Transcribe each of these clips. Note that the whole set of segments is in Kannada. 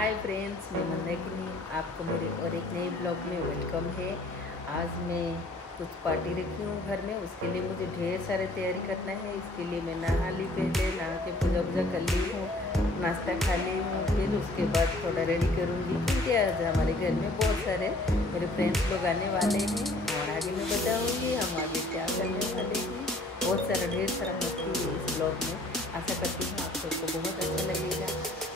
हाय फ्रेंड्स, मैं मंदाकिनी, आपको मेरे और एक नए ब्लॉग में वेलकम है। आज मैं कुछ पार्टी रखी हूँ घर में, उसके लिए मुझे ढेर सारे तैयारी करना है। इसके लिए मैं नहा ली, पहले नहा के पूजा वूजा कर ली हूँ, नाश्ता खा ली हूँ। फिर उसके बाद थोड़ा रेडी करूँगी क्योंकि आज हमारे घर में बहुत सारे मेरे फ्रेंड्स लोग आने वाले हैं और आगे मैं बताऊँगी हम आगे क्या करने वाले हैं। बहुत सारा ढेर सारा मस्ती है इस ब्लॉग में। आशा करती हूँ आप सबको बहुत अच्छा लगेगा।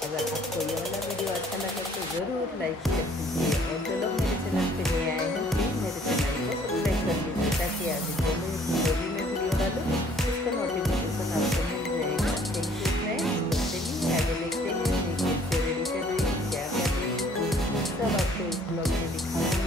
अगर आपको ये वाला वीडियो अच्छा लगे तो ज़रूर लाइक कर दीजिए और जो लोग मेरे चैनल पे नए आए हैं प्लीज़ मेरे चैनल को सब्सक्राइब कर लीजिए ताकि आगे जो मैं वीडियो डालूँ उसका नोटिफिकेशन आपको मिल जाएगा। Thank you friends. चलिए आगे देखते हैं मैं कैसे रेडी कर रही हूँ, क्या कर रही हूँ, सब आपको इस ब्लॉग में दिखाऊँगी।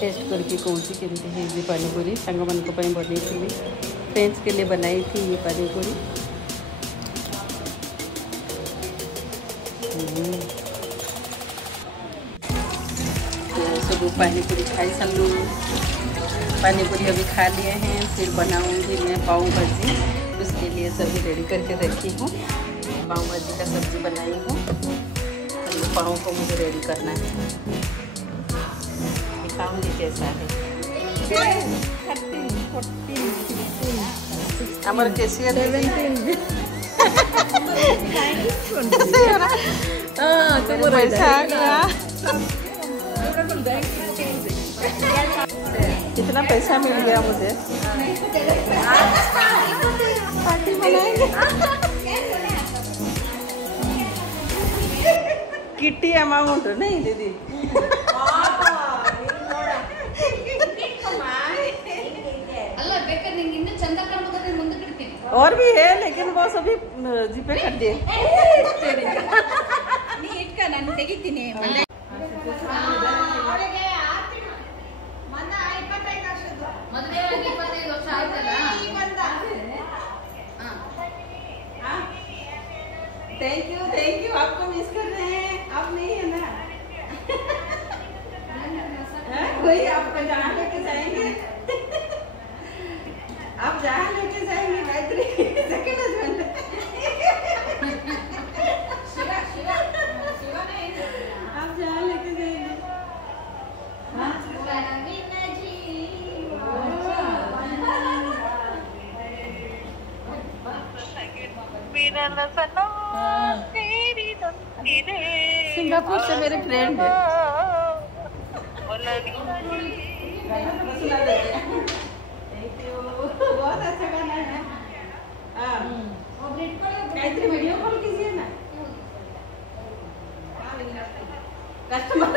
टेस्ट करके कौन सी केमती है ये पानी पूरी सांग मन को बनी थी, फ्रेंड्स के लिए बनाई थी ये पानी पूरी। सब पानी पूरी खाई सालू, पानी पूरी अभी खा लिए हैं। फिर बनाऊंगी मैं पाव भाजी, उसके लिए सभी रेडी करके रखी हूँ। पाव भाजी का सब्जी बनाई हूँ, तो पाव को मुझे रेडी करना है। दिखाऊंगी कैसा है। हमारे कैसी है पैसा आ गया। कितना पैसा मिल गया मुझे। पार्टी मनाएंगे। किट्टी अमाउंट नहीं दीदी, और भी है लेकिन वो सभी जीपे कर दिए। थैंक यू, आपको मिस कर रहे हैं। आप नहीं है ना कोई आपको जहाँ लेके जाएंगे आप जहाँ लेके जाएंगे गायत्री सेकंड हस्बैंड आप जहाँ लेके जाएंगे। सिंगापुर से मेरे फ्रेंड है। बहुत अच्छा गाना है। गायत्री वीडियो कॉल कीजिए ना कस्टमर।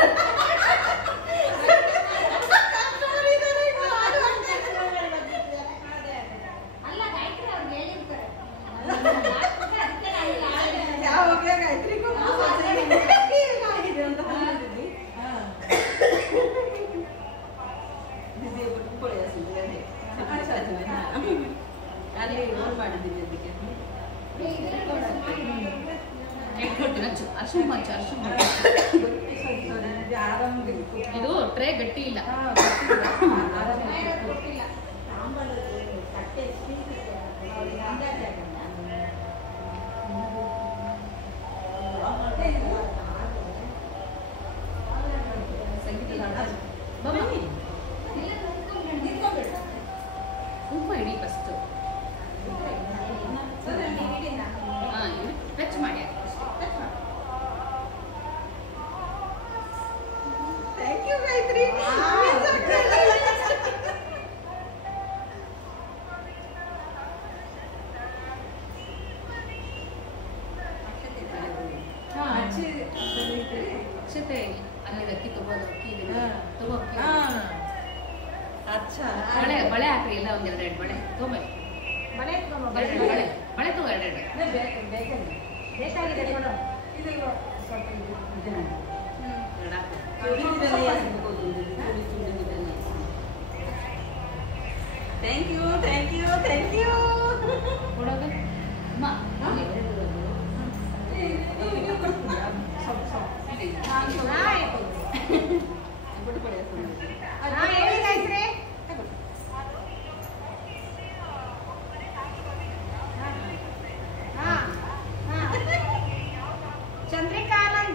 क्या हो गया गायत्री को? ಇದು ಟ್ರೇ ಗಟ್ಟಿ ಇಲ್ಲ. ಉಪ್ಪು ಇಡಿ ಫಸ್ಟ್ ಟಚ್ ಮಾಡಿ. Thank you Gayatri. ಅಕ್ಷತೆ ಅಲ್ಲಿ ಅಕ್ಕಿ ತಗೋದು, ಅಕ್ಕಿ ತಗೋ ಅಕ್ಕಿ. अच्छा बड़े बड़े हाक्री ಎಲ್ಲ ಒಂದೆರಡು ಬಳೆ ತಗೊಂಬ. ಬಳೆ ಬಳೆ ಬಳೆ ಎರಡು ಬೇಕಾಗಿದೆ ಮೇಡಮ್. ಇದು ಸ್ವಲ್ಪ thank you thank you thank you.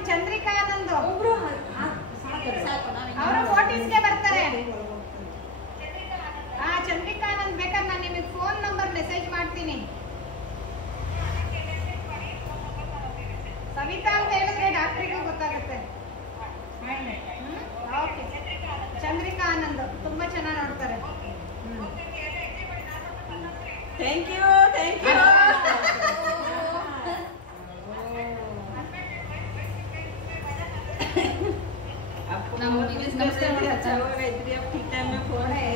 Chandrikanand ಒಬ್ರು ಅವರು ಫೋಟೋಸ್ಗೆ ಬರ್ತಾರೆ. ಚಂದ್ರಿಕಾನಂದ್ ಬೇಕಾದ್ರೆ ನಾನು ನಿಮಗೆ ಫೋನ್ ನಂಬರ್ ಮೆಸೇಜ್ ಮಾಡ್ತೀನಿ. ಸವಿತಾ ಅಂತ ಹೇಳಿದ್ರೆ ಡಾಕ್ಟ್ರಿಗೂ ಗೊತ್ತಾಗುತ್ತೆ. ಓಕೆ, ಚಂದ್ರಿಕಾನಂದ್ ತುಂಬಾ ಚೆನ್ನಾಗಿ ನೋಡ್ತಾರೆ. Thank you thank you. ठीक टाइम में फोन है.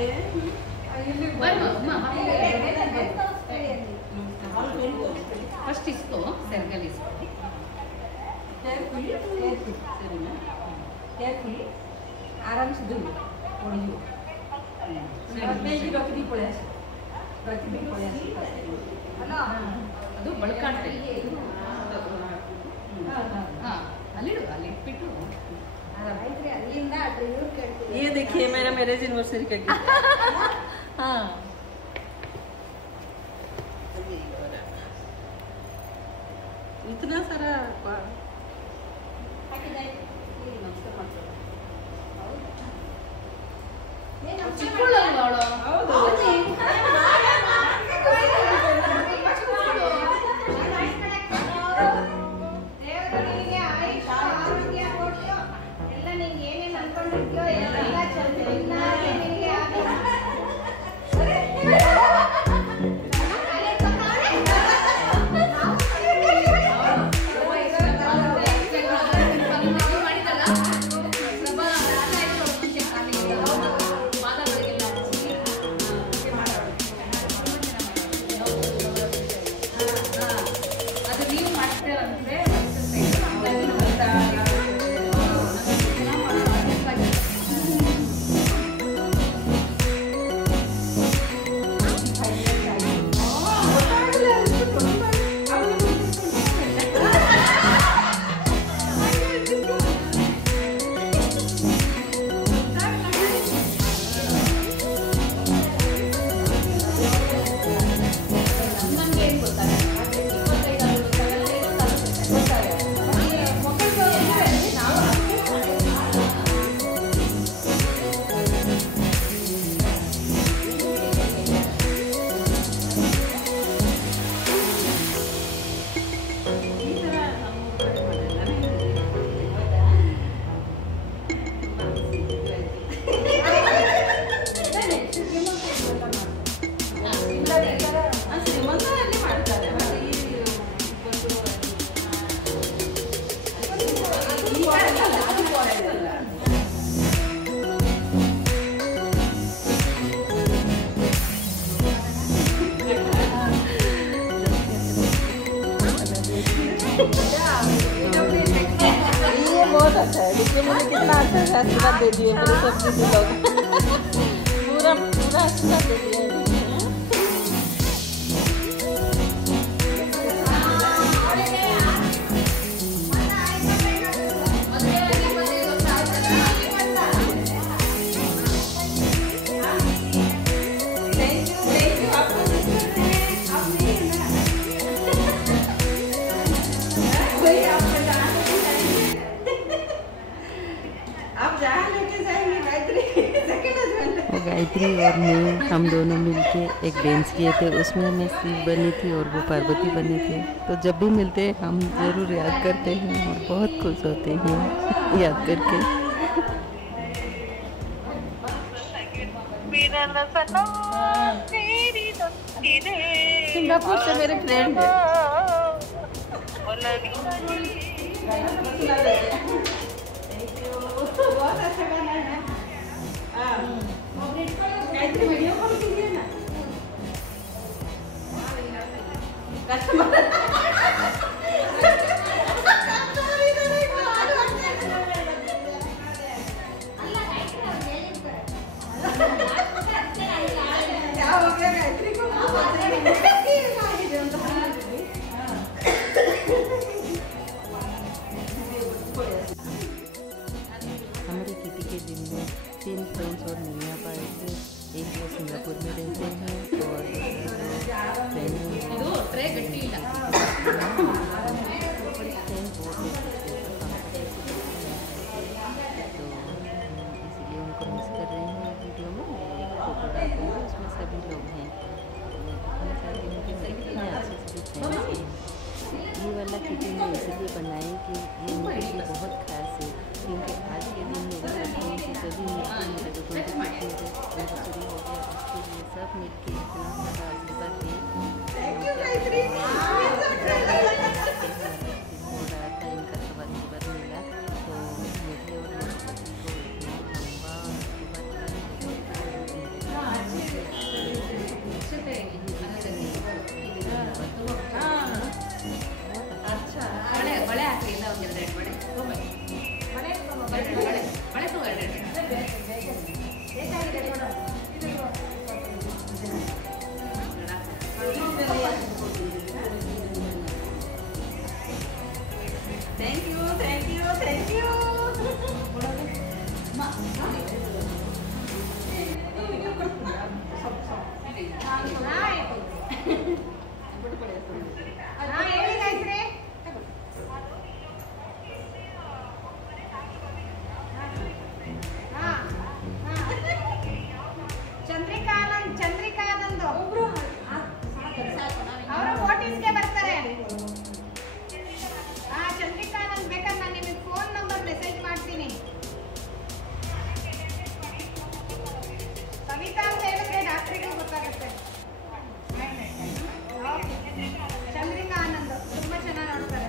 फर्स्ट इसको सर्कल इसको आराम से दूर पड़ियो बेजी रखदी पड़े ಅದು ಬಳ್ಕಾಡ್ತದೆ. ಅಲ್ಲಿಡು ಅಲ್ಲಿ ಇಟ್ಬಿಟ್ಟು. ये देखिए मेरा मैरिज एनिवर्सरी का गिफ्ट. हाँ इतना सारा ಚಿಕ್ಕುಳಲ್ವಾ ಅವಳು? बहुत अच्छा है. देखिए मुझे कितना अच्छा से आशीर्वाद दे दिए मेरे सब दीदी लोग. पूरा पूरा आशीर्वाद दे दिए. गायत्री और मैं हम दोनों मिलके एक डांस किए थे. उसमें मैं शिव बनी थी और वो पार्वती बनी थी. तो जब भी मिलते हैं हम ज़रूर याद करते हैं और बहुत खुश होते हैं याद करके. सिंगापुर से मेरे फ्रेंड है. बहुत अच्छा गाना है. वीडियो कॉल कीजिए ना. हमारे किटी के दिन में 3 फ्रेंड्स और नहीं आ पाए थे। एक वो सिंगापुर में रहते हैं और ट्रे गट्टी तो इसीलिए उनको मिस कर रहे हैं। वीडियो में फोटो डाल दूँगी, उसमें सभी लोग हैं। मैं चाहती हूँ कि मेरे कितने अच्छे से फ्रेंड्स हैं। ये वाला किटी मैं इसलिए बनाई कि ये मेरे लिए बहुत खास है, क्योंकि आज के दिन मेरे हस्बैंड की सभी मिलकर मेरे जो चोरी हो गया उसके लिए सब मिलकर इतना सारा आशीर्वाद दिए। हो रहा था इनका सब आशीर्वाद मिला, तो मुझे और मेरे पति को इतना लंबा अच्छा बड़े बड़े हाकि ಇಲ್ಲ ಒಂದು ಎರಡು ಬಳೆ ಬಳೆ ತಗೋ ಎರಡು Thank you, thank you, thank you. ಹೇಳಿ ಗಾಯತ್ರಿ. ಚಂದ್ರಿಕಾನಂದ್ ಅವರು ವೋಟಿಂಗ್ಸ್ಗೆ ಬರ್ತಾರೆ. ಚಂದ್ರಿಕಾನಂದ್ ಬೇಕಾದ್ರೆ ನಾನು ನಿಮಗೆ ಫೋನ್ ನಂಬರ್ ಮೆಸೇಜ್ ಮಾಡ್ತೀನಿ. ಕವಿತಾ ಅಂತ ಹೇಳಿದ್ರೆ ಡಾಕ್ಟ್ರಿಗೆ ಗೊತ್ತಾಗುತ್ತೆ. ಚಂದ್ರಿಕಾ ಆನಂದ್ ತುಂಬಾ ಚೆನ್ನಾಗಿ ನೋಡ್ತಾರೆ.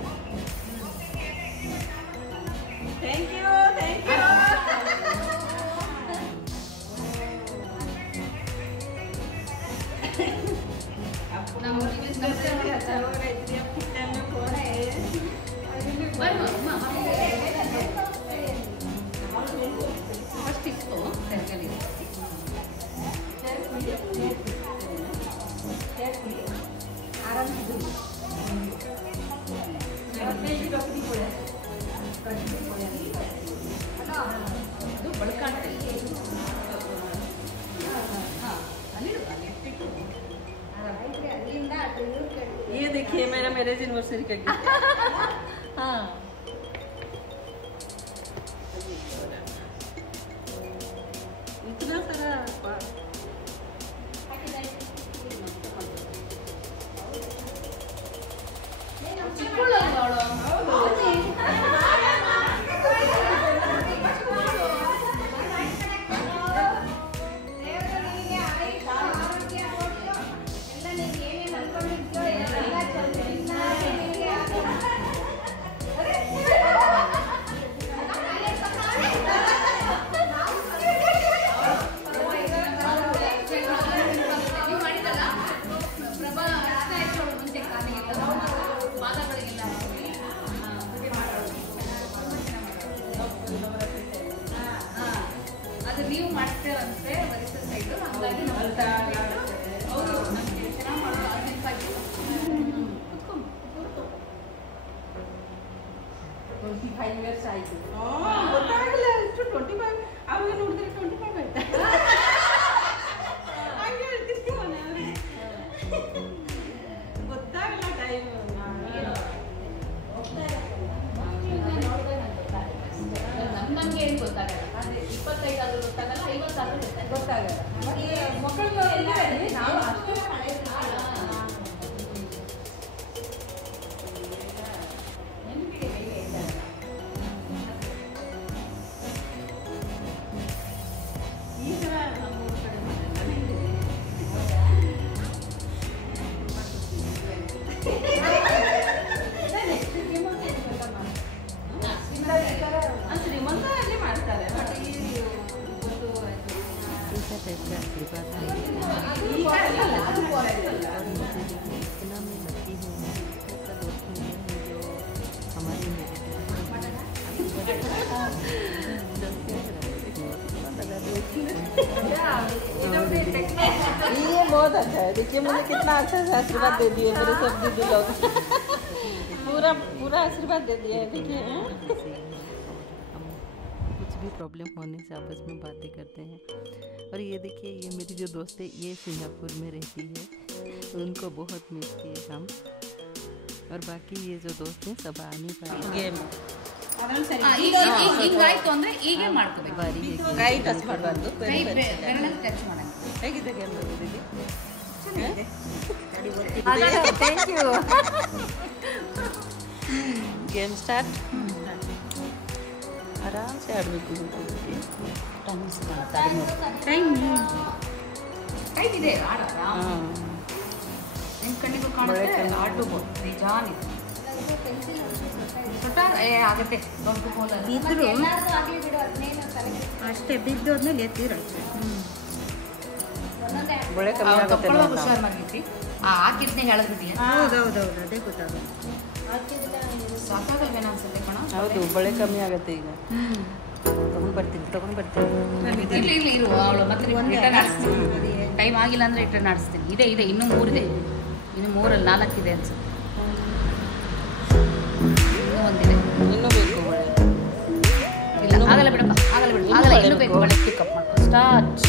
Thank you, thank you. First ಇಸ್ಕೋ ತರಕಾರಿ ಅದು ಬಳ್ಕಾಂತ ये देखिए मेरा मैरिज एनिवर्सरी का गिफ्ट। हाँ इतना सारा ಅದು ನೀವು ಮಾಡ್ತೀರಂತೆ ವರಿಷ್ಠ ಸೈಡು, ಹಾಗಾಗಿ ಅವರು ನಮಗೆ ಚೆನ್ನಾಗಿ ಮಾಡೋದು ಹೆಲ್ಪ್ ಆಯಿತು. 25 years ಆಯಿತು. ಗೊತ್ತಾಗಲ್ಲ ಎಷ್ಟು 25 ಅವಾಗ ನೋಡಿದ್ರೆ 25 ಆಯ್ತಾ ಹಾಗೆ ಹೇಳ್ತಿರ್ತೀವಿ ಮನೆಯವ್ರಿಗೆ. ಗೊತ್ತಾಗಲ್ಲ ಟೈಮ್ ನಮ್ಗೆ ಏನು ಗೊತ್ತಾಗಲ್ಲ. ಆದರೆ 25 ಆದ್ರೂ ಗೊತ್ತಾಗಲ್ಲ, 50 ಆದ್ರೂ ಗೊತ್ತಾಗಲ್ಲ. ಮಕ್ಕಳು ನಾವು ಅಷ್ಟೇ ಈ ಥರ ನಮ್ಮೂರ ಕಡೆ ಶ್ರೀಮಂತ ಅಲ್ಲಿ ಮಾಡ್ತಾರೆ. ಬಟ್ ಈ ये बहुत अच्छा है। देखिए मुझे कितना अच्छा से आशीर्वाद दे दिए मेरे सब दीदी लोग। पूरा पूरा आशीर्वाद दे दिया है। देखिए हम कुछ भी प्रॉब्लम होने से आपस में बातें करते हैं। और ये देखिए ये मेरी जो दोस्त है ये सिंगापुर में रहती है, उनको बहुत मिस किए हम। और बाकी ये जो दोस्त हैं सब आ नहीं पाए। गेम ಹಿಂಗಾಯ್ತು ಅಂದ್ರೆ ಹೀಗೆ ಮಾಡ್ಕೋಬೇಕು. ಕೈ ಟಚ್ ಮಾಡಬಾರ್ದು, ಕೈ ಬೆರಳನ್ನ ಟಚ್ ಮಾಡಂಗಿಲ್ಲ. ಹೇಗಿದೆ ಗೇಮ್ ದೀದಿ? Thank you. Game start. आराम से आडಬೇಕು ಟೈಮ್ ಇದೆ ಆಡ ಆರಾಮ. ನಿಮ್ಮ ಕಣ್ಣಿಗೂ ಕಾಣುತ್ತೆ ಆಡ್ಬೋದು ನಿಜಾನಿದೆ. ಆಗುತ್ತೆ ಬಂಕು ಹೋಲಲ್ಲಿ ಬಿದ್ರು ಅಷ್ಟೇ ಬಿದ್ದೋದ್ಮೇಲೆ ಎತ್ತಿರ ಬಳೆ ಕಮ್ಮಿ ಆಗುತ್ತೆ ಹುಷಾರ್ ಮಾಡಿದ್ವಿ. ಹಾಕಿದ್ನೇ ಹೇಳದ್ಬಿಟ್ಟಿಯ. ಹೌದೌದೌದು ಅದೇ ಗೊತ್ತಾಗುತ್ತೆ. ಸಾಕಾಗಲ್ವೇನ ಅನ್ಸುತ್ತೆ ಕಣ. ಹೌದು ಬಳೆ ಕಮ್ಮಿ ಆಗುತ್ತೆ ಈಗ. ತಗೊಂಡು ಬರ್ತೀನಿ ಇಲ್ಲಿ ಇರು ಅವಳು ಮತ್ತೆ ರಿಟರ್ನ್ ಆಡಿಸ್ತೀನಿ. ಟೈಮ್ ಆಗಿಲ್ಲ ಅಂದರೆ ರಿಟರ್ನ್ ಆಡಿಸ್ತೀನಿ. ಇದೆ ಇನ್ನೂ 3 ಇದೆ. ಇನ್ನು 3ಅಲ್ಲಿ 4 ಇದೆ ಅನ್ಸುತ್ತೆ. ಇನ್ನೂ ಒಂದಿದೆ. ಇನ್ನೂ ಬೇಕು ಬಳೆ? ಇಲ್ಲ ಆಗಲ್ಲ ಬಿಡಪ್ಪ, ಆಗಲ್ಲ ಇನ್ನೂ ಬೇಕು ಬಳೆ. ಪಿಕಪ್ ಮಾಡ್ಕೊ. ಸ್ಟಾರ್ಟ್.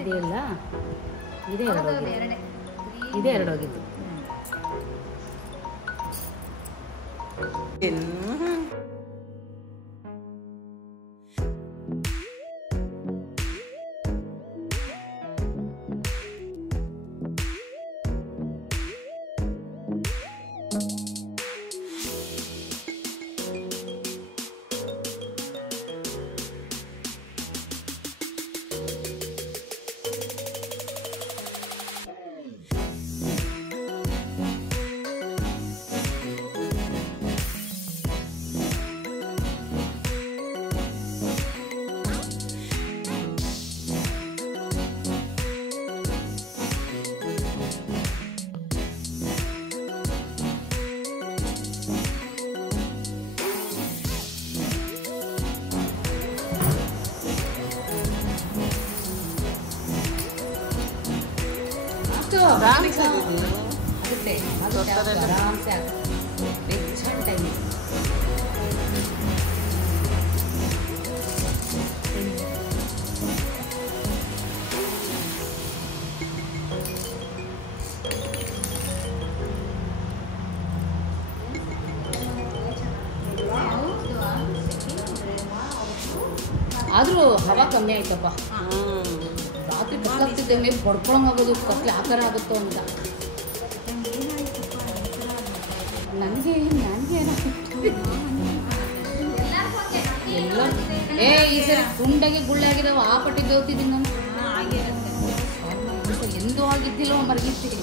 ಇದೆಯಲ್ಲ, ಇದೇ ಎರಡು ಹೋಗಿದ್ದು. आराम से दीदी आराम से छन टाइम ಆದರೂ ಹವಾ ಕಮ್ಮಿ ಆಯ್ತಪ್ಪ. ರಾತ್ರಿ ಕತ್ಲಾಗ್ತಿದ್ದೆ ಮೇಲೆ ಬಡ್ಕೊಳಂಗಾಗೋದು, ಕತ್ಲೆ ಆ ಥರ ಆಗುತ್ತೋ ಅಂತ. ನನಗೆ ಎಲ್ಲ ಈ ಸರಿ ಗುಂಡಾಗಿ ಗುಳ್ಳಾಗಿದ್ದಾವೆ. ಆ ಪಟ್ಟಿ ಬೇವ್ತಿದ್ದೀನಿ ನಾನು. ಎಂದೂ ಆಗಿದ್ದಿಲ್ಲ ಮರಗಿರ್ತೀನಿ.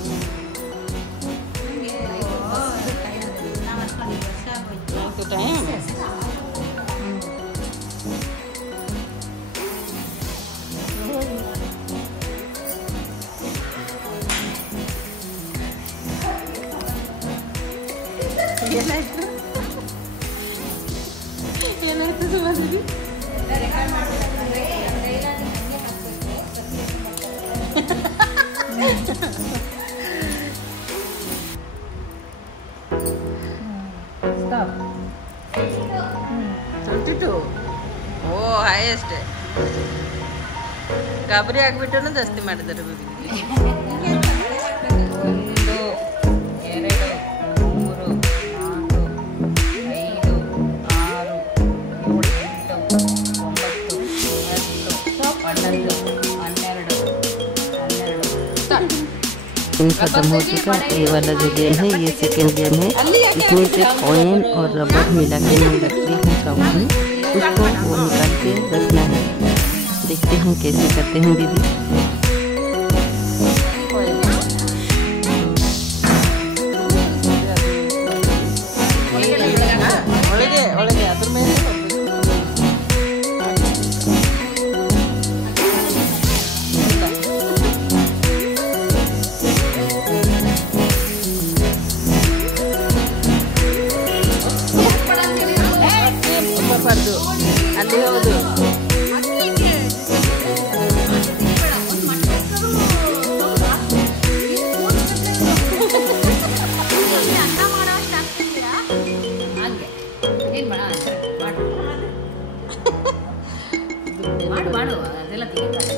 ಏನಾಯ್ತು ಬಂದ್ರಿ? ಸ್ಟಾಪ್. 22. ಓ ಹೈಯೆಸ್ಟ್. ಗಾಬರಿ ಆಗಿಬಿಟ್ಟು ಜಾಸ್ತಿ ಮಾಡಿದ್ದಾರೆ ಬೇಬಿಗೆ. 1 2 3 4 5 6 7 8 9 10 11 खत्म हो चुका। ये वाला जो गेम है ये सेकेंड गेम है। इसमें से कॉइन और रबर मिला के मैं रखती हूँ चावल, उसको वो निकाल के रखना है। देखते हैं कैसे करते हैं दीदी। ಅಲ್ಲಿ ಹೌದು. ಮಾಡು ಅದೆಲ್ಲ ತೆಗಿತಾರೆ.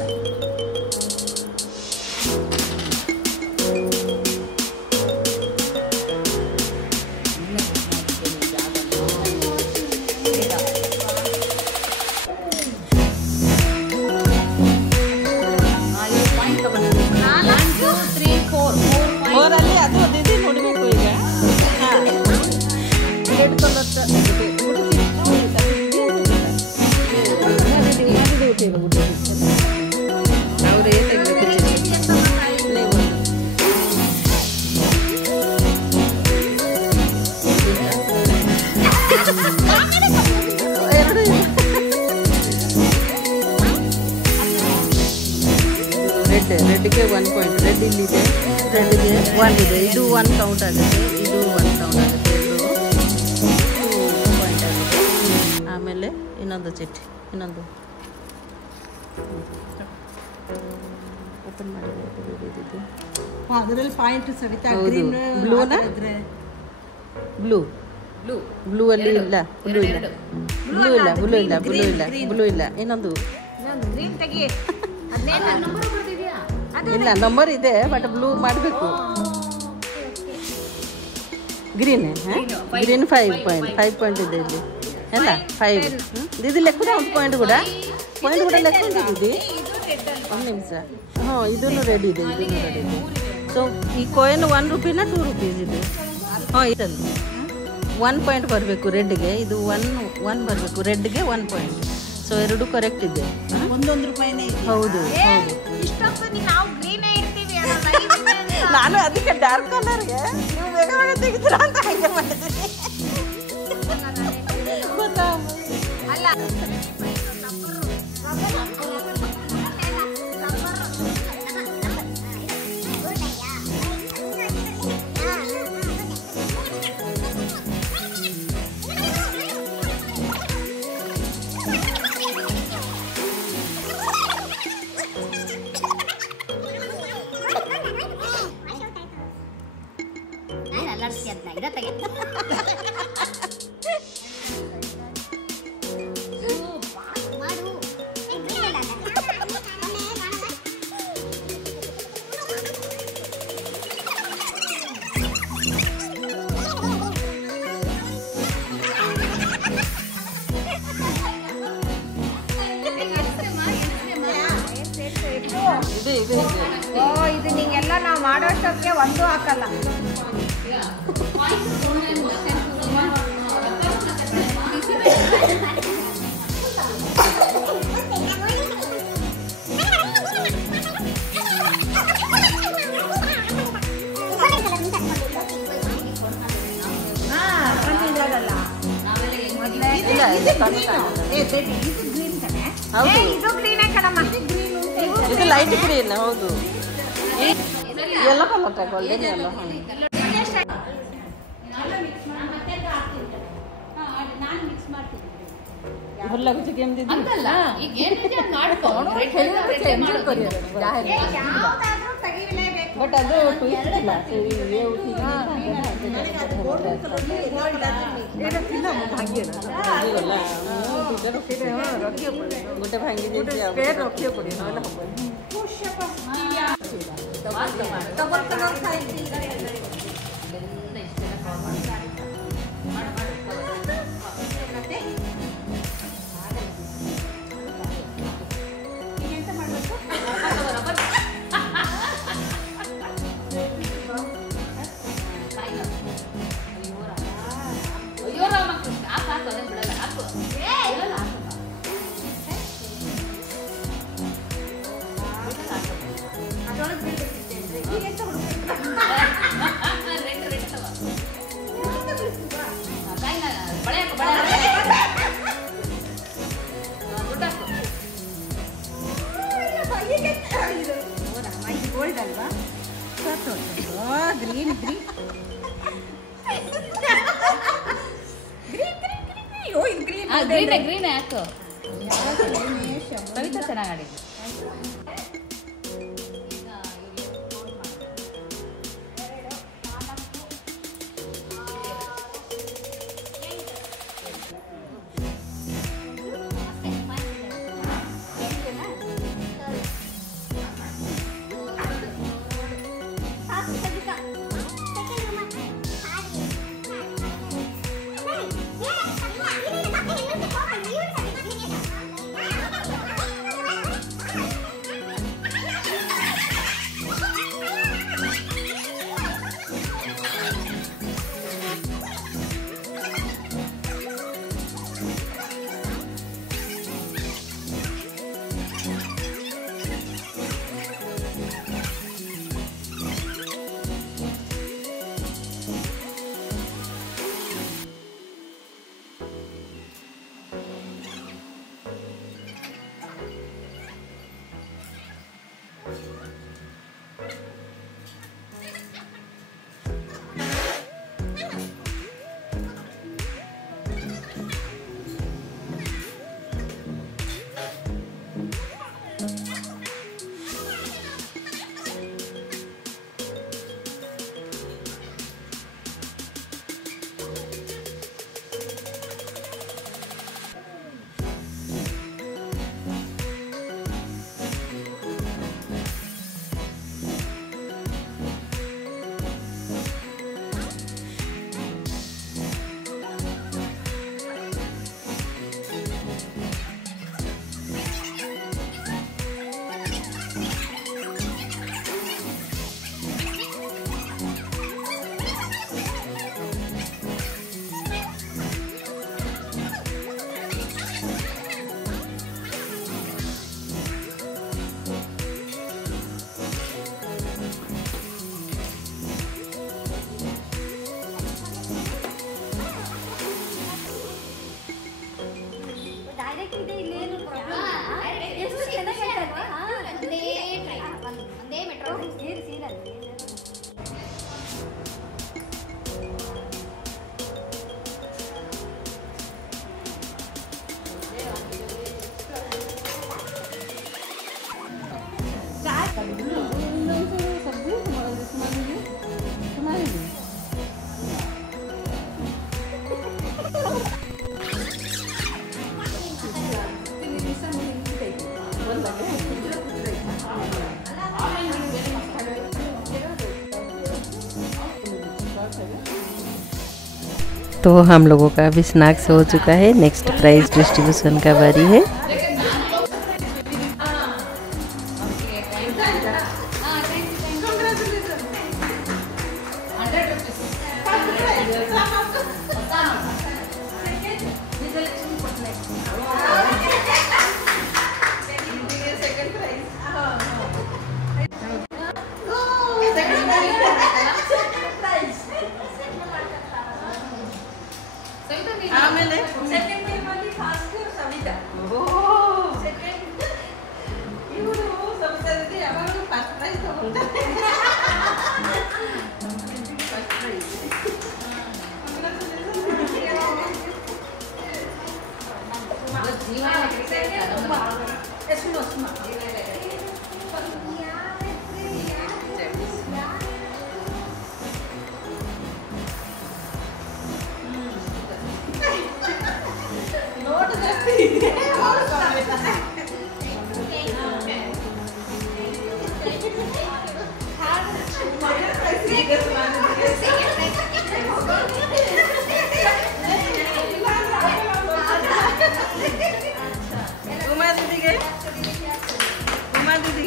ಅಲ್ಲಿ ಅದು ಅದಿದೆ ನೋಡಬೇಕು ಈಗ. ರೆಡ್ ಕಲರ್ ಅವರೇ ರೆಡ್ಗೆ 1 ಪಾಯಿಂಟ್. ರೆಡ್ ಇಲ್ಲಿದೆ, ರೆಡ್ಗೆ 1 ಇದೆ. ಇದು 1 ಕೌಂಟ್ ಆಗುತ್ತೆ, ಇದು 1 ಕೌಂಟ್ ಆಗುತ್ತೆ, ಇದು 2 ಪಾಯಿಂಟ್ ಆಗುತ್ತೆ. ಆಮೇಲೆ ಇನ್ನೊಂದು ಚೀಟಿ, ಇನ್ನೊಂದು ಓಪನ್ ಮಾಡಿದೆ. ಅದರಲ್ಲಿ ಪಾಯಿಂಟ್ ಸವಿತಾ ಹೌದು. ಬ್ಲೂನಾ? ಬ್ಲೂ ಅಲ್ಲಿ ಇಲ್ಲ, ಬ್ಲೂ ಇಲ್ಲ. ಇನ್ನೊಂದು ಇಲ್ಲ, ನಂಬರ್ ಇದೆ ಬಟ್ ಬ್ಲೂ ಮಾಡಬೇಕು. ಗ್ರೀನ್ 5 ಪಾಯಿಂಟ್ ಇದೆ ಇಲ್ಲಿ ಎಲ್ಲ 5. ಇದು ಲೆಕ್ಕದ ಒಂದು ಪಾಯಿಂಟ್ ಕೂಡ ಲೆಕ್ಕ ಇದೆ. ಒಂದು ನಿಮಿಷ. ಹಾಂ, ಇದನ್ನು ರೆಡಿ ಇದೆ. ಸೊ ಈ ಕಾಯಿನ್ 1 ರೂಪಿನ 2 ರೂಪೀಸ್ ಇದೆ. ಹಾಂ, ಇದರಲ್ಲಿ 1 ಪಾಯಿಂಟ್ ಬರಬೇಕು ರೆಡ್ಗೆ, ಇದು 1 ಬರಬೇಕು, ರೆಡ್ಗೆ 1 ಪಾಯಿಂಟ್. ಸೊ ಎರಡು ಕರೆಕ್ಟ್ ಇದೆ. 1 ರೂಪಾಯಿನೇ. ಹೌದು. ನಾನು ಅದಕ್ಕೆ ಡಾರ್ಕ್ ಕಲರ್ಗೆ ನೀವು ಬೇಗ ತೆಗಿತೀರಾ ಅಂತ ಹಂಗೆ ಮಾಡಿದ್ದೀನಿ. ಗೊತ್ತಾ? ಅಲ್ಲ ಇದೆ ಇದೆ ಇದೆ. ಓ ಇದು ನೀವೆಲ್ಲ ನಾವು ಮಾಡೋಷ್ಟೊತ್ತಿಗೆ ಒಂದು ಹಾಕಲ್ಲ. ಇಲ್ಲ ಇದು ಕಮ್ಮಿ ಕಾಣುತ್ತೆ. ಹೌದು ಇದು ಗ್ರೀನೇ ಕಣಮ್ಮ. ಇದು ಲೈಟ್ ಗ್ರೀನ್. ಹೌದು ಎಲ್ಲ ಕಲರ್ ತಗೊಳ್ಳಿ ಎಲ್ಲ. ଭଲ ଲାଗୁଛି କେମିତି ಹಂಗಲ್ಲ ಈಗ ಏನಿದೆ ಹಂಗ್ ಮಾಡ್ಕೊ. ಯಾವ್ದಾದ್ರೂ ತೆಗಿಲೇಬೇಕು. ಬಟ್ ಅದು ಟ್ವಿಸ್ಟ್ ಇಲ್ಲ. ଗୋଟେ ଭାଙ୍ଗି ಅಯ್ಯೋ ರಾಮಕೃಷ್ಣ ಹಾಕು ಅದೇ ಬಿಡಲ್ಲ ಹಾಕು. ಗೋಲ್ಡ್ ಅಲ್ವಾ? ಗ್ರೀನ್ ಗ್ರೀನ್ ಗ್ರೀನ್ ಹಾಕು. ಕವಿತಾ ಚೆನ್ನಾಗಿ ಆಡಿದ್ವಿ. तो हम लोगों का अभी स्नैक्स हो चुका है। नेक्स्ट प्राइज डिस्ट्रीब्यूशन का बारी है। ಆಮೇಲೆ ಇವರು ಸವಿತಾದಲ್ಲಿ ಯಾವಾಗಲೂ ಫಸ್ಟ್ ಪ್ರೈಸ್ ತಗೊಳ್ತಾರೆ. ಫಸ್ಟ್ ಪ್ರೈಸ್ उमा दीदी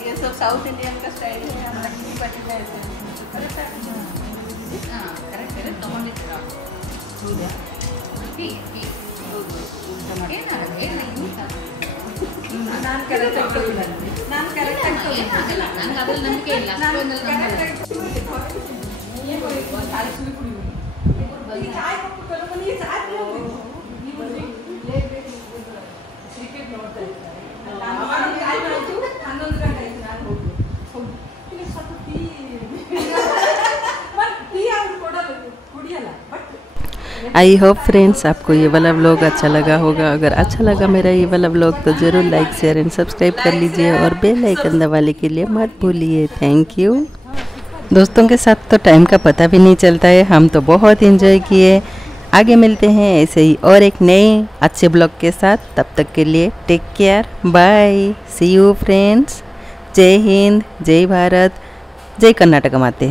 ये सब साउथ इंडियन का स्टाइल है. हम लक्ष्मी पार्टी में ऐसे ಕರೆಕ್ಟ್ ತಗೊಂಡಿದ್ದೀರಾ ನಾನು ಕರೆಕ್ಟ್ ಏನಾಗಲ್ಲ, ನಂಗೆ ಅದ್ರಲ್ಲಿ ನಂಬಿಕೆ ಇಲ್ಲ. आई होप फ्रेंड्स आपको ये वाला व्लॉग अच्छा लगा होगा. अगर अच्छा लगा मेरा ये वाला व्लॉग तो ज़रूर लाइक शेयर एंड सब्सक्राइब कर लीजिए और बेल आइकन दबाने के लिए मत भूलिए. Thank you. दोस्तों के साथ तो टाइम का पता भी नहीं चलता है. हम तो बहुत एंजॉय किए. आगे मिलते हैं ऐसे ही और एक नए अच्छे ब्लॉग के साथ. तब तक के लिए take care. Bye. See you friends. जय हिंद, जय भारत, जय कर्नाटक माते.